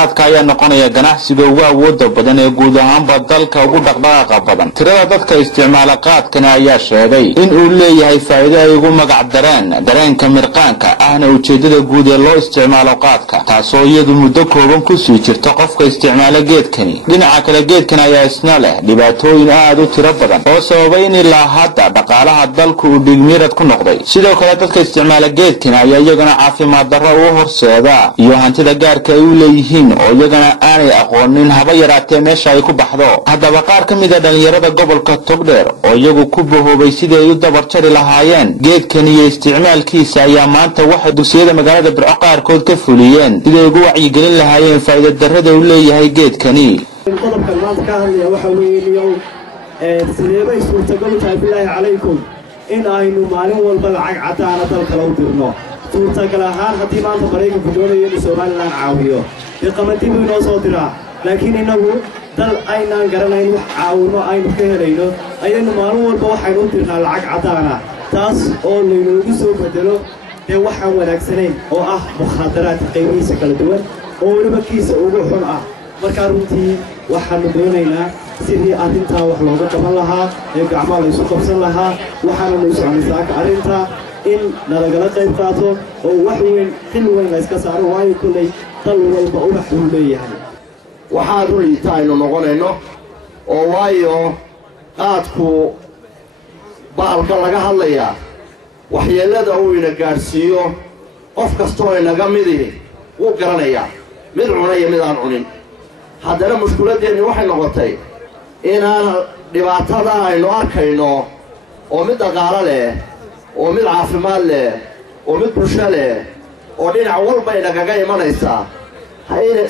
qaadka ayaa noqonaya ganacsiga ugu awoodda badan ee guud ahaanba dalka ugu dhaqdhaqaaqa badan. Tirada dadka isticmaala qaadkan ayaa sheegay in uu leeyahay faa'iido ay ugu magac dareenka mirqaanka ahna ujeedada guud ee loo isticmaalo qaadka, taasoo iyadu muddo kooban ku sii jirto qofka isticmaala geedkani. Dhinaca kale, geedkan ayaa isna leh dhibaatooyin aad u tiro badan oo sababay in ilaa hadda dhaqaalaha dalku uu dhigmiirad ku noqday. Sidoo kale, dadka isticmaala geedkan ayaa iyagana caafimaad darro u horseeda iyo hantida gaarka ay u leeyihiin oo iyagana aanay aqoonin haba yaraatee meesha ay ku baxdo. Haddaba qaar ka mid ah dhalinyarada gobolka Togdheer oo iyagu ku bohoobay sidii ay u dabar jari lahaayeen geedkan iyo isticmaalkiisa ayaa maanta waxay dugsiyada magaalada Burco qaarkood ka fuliyeen sidii ay ugu wacyigelin lahaayeen faa'iido darrada uu leeyahay geedkani. qodobkan maanta ka hadlaya waxa weeye sideebay suurtagal tahay bilaahi calaykum in aynu maalin walba lacag cadaan dalka loo dirno. suurtagal ahaan haddii maanta Mareykanku doonayo in Soomaaliland caawiyo qamadibu inoo soo diraa, laakiin inagu dal aynaan garanayn wax caawino aynu ka helayno ayaynu maalin walba waxaynu u dirnaa lacag cadaana, taas oo laynoogu soo bedelo dee waxaan wanaagsanayn oo ah mukhaadaraadka qaybihiisa kala duwan oo weliba kiisa ugu xun ah. markaa runtii waxaanu doonaynaa sidii arrintaa wax looga qaban lahaa ee gacmaha la isu qabsan lahaa. waxaananu isoconisaaka arrintaa in nalagala qayb qaato oo wax weyn xil weyn la iska saaro, waayo kulley dal walba ubax uu leeyahay. waxaa runta aynu noqonayno oo waayo qaadku baalka laga hadlayaa waxyeelada uu ina gaadhsiiyo qof kastoo inaga midihi wuu garanayaa, mid cuna iyo mid aan cunin. haddana mushkiladeenni waxay noqotay inaan dhibaatada aynu arkayno oo mid dhaqaalo leh oo mid caafimaad leh oo mid bulsho leh oo dhinac walba inagaga imanaysa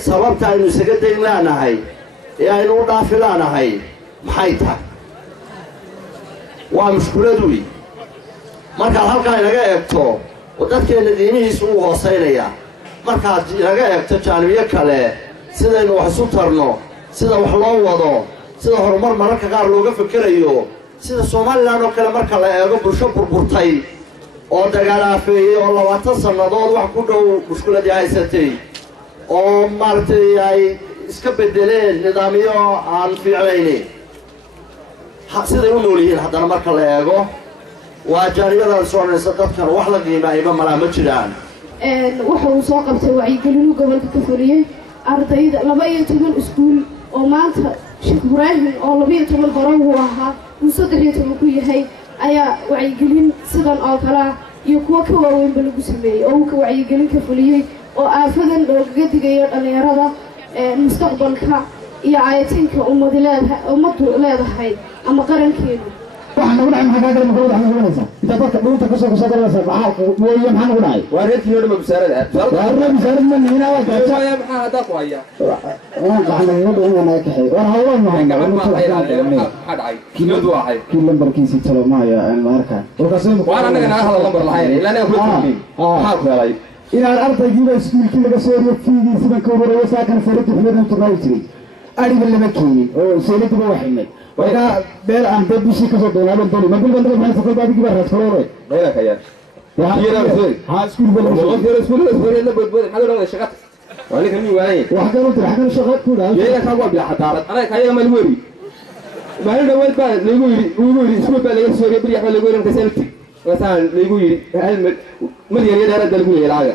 sababta aynu isaga dayn laanahay ee aynu u dhaafi laanahay maxay tahay? waa mushkiladuy. markaad halkaa inaga eegto oo dadkeenna qiimihiisu uu hoosaynaya, markaad inaga eegto jaanibiyo kale sidaynu wax isu tarno, sida wax loo wado, sida horumar mararka qaar looga fikerayo, sida Soomaaliland oo kale marka la eego bulsho burburtay oo dagaal aafeeyey oo 20 sannadood wax ku dhow mushkiladii haysatay oo maartay ay iska bedeleen nidaamyo aan fiicnaynin siday u nool yihiin. haddana marka la eego waa jaanibada soonaysa dadkan wax la qiimeeyo malaa ma jiraan. waxa uu soo qabtay wacyigelin gobolka ka fuliyay ardayda 12 iskuul oo maanta Sheekh Ibraahim oo 12 baro uu ahaa uu 13 ku yahay ayaa wacyigelin sidan oo kala iyo kuwa ka waaweyn lagu sameeyay oo ka wacyigelin ka fuliyay oo aafadan looga digayo dhalinyarada mustaqbalka iyo ayatinka ummadu leedahay ama qarankeena. waxaan ugu dhacay maxaa kale maxaa ugu inta dadka dhunta ka soo saaraysa baxalka weeyaan maxaa ugu dhacay waa reerkii oo masaarada masaarada ma nina waa gaarta maxaa hada ku haya waxaan ugu dhacay ka xay war hawlo ma maxaa dhacay kiiladu ahay kiil lambarkiisa talamaaya aan marka waan anaga naga hada lambar lahayn ilaa anaga ku tagin maxaa ku helay inaan ardaygiiba iskuulkii laga soo riyofiidii sidan ka wareeyo saakan faradu xumeedan tuqay jiray ariga lama keenin oo seeladiba waxinay وإذا بير عن بيشي كسر دونا بنتولي ما بيل بندر بحال سكول بابي كبار هتفلوه غيرك يا يا رسول ها سكول بلا سكول لا بود هذا لو شغلت وانا كمي واي واحد قالوا ترى حاجه شغلت كده يا لك هو بلا حضاره انا كايا ملوري ما له وين بقى ليغوري سكول بلا سوري بري احنا ليغوري كسلتي مثلا ليغوري مليون يا رد ليغوري العاده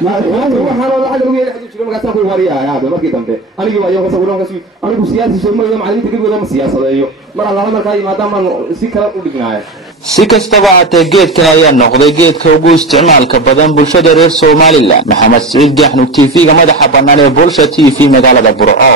ما waxaan oo lacag ugu yeeray jiro markaas ku wariyaa yaab markii dambe anigu waa yoga sawiraan kasi anigu siyaasi Soomaaliya macallimiinta gabadha ma siyaasadeeyo mar alla markaa maadaama si kala u dhignaay. si kastaba haatee geedkan ayaa noqday geedka ugu isticmaalka badan bulshada reer Soomaaliland. Maxamed Saciid Gaxnug TV-ga madaxa bannaan ee Bulsha TV magaalada Burco.